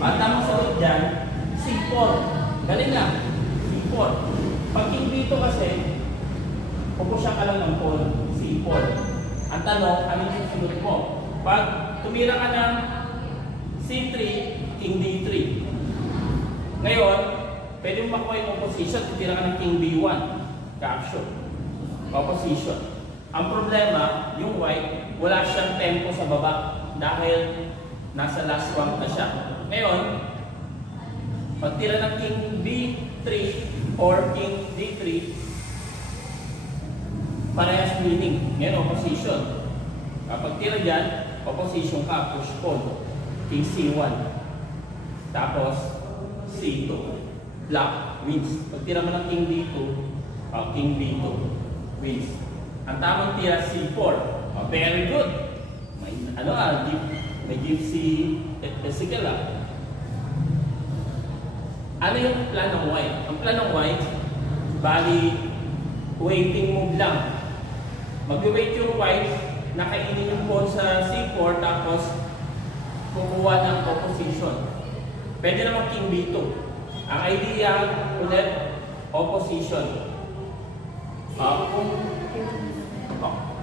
At tamang sagot dyan, C4. Galing lang. C4. Pag king dito kasi, pupusya ka lang ng pawn, C4. Ang tanong, ano yung susunod mo? Pag tumira ka ng C3, king D3. Ngayon, pwede mo makuha yung opposition, titira ka ng king B1. Capture. Opposition. Ang problema, yung white, wala siyang tempo sa baba dahil nasa last rank na siya. Ngayon, pagtira ng king B3 or king D3, parehas winning. Ngayon, opposition. Kapag tira dyan, opposition ka, push pawn. King C1. Tapos, C2. Black wins. Pag tira mo ng king D2, king B2 wins. Ang tamang tira C4. Very good. May may gypsy physical Ano yung plan ng white? Ang plan ng white, bali waiting move lang. Mag-wait yung white, nakainin yung pawn sa C4 tapos kukuha ng opposition. Pwede naman king B2. Ang idea ulit, opposition.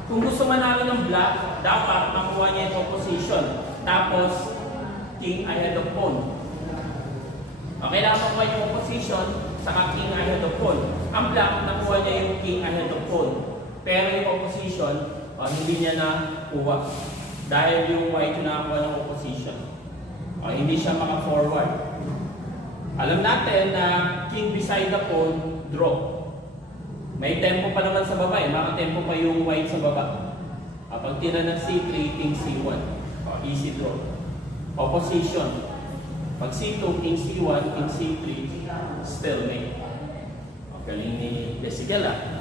Kung gusto manalo ng black, dapat makuha niya yung opposition. Tapos, king ahead of pawn. Kailangan makuha yung opposition, saka king ahead of pawn. Ang black, nakuha niya yung king ahead of pawn. Pero yung opposition, hindi niya nakuha. Dahil yung white yung nakakuha ng opposition. Hindi siya maka-forward. Alam natin na king beside the pawn, draw. May tempo pa naman sa baba maka-tempo pa yung white sa baba. Pag tira ng C3, king C1. Easy draw. Opposition. Pag C2, king C1, king C3, stalemate. Galing ni Desigala.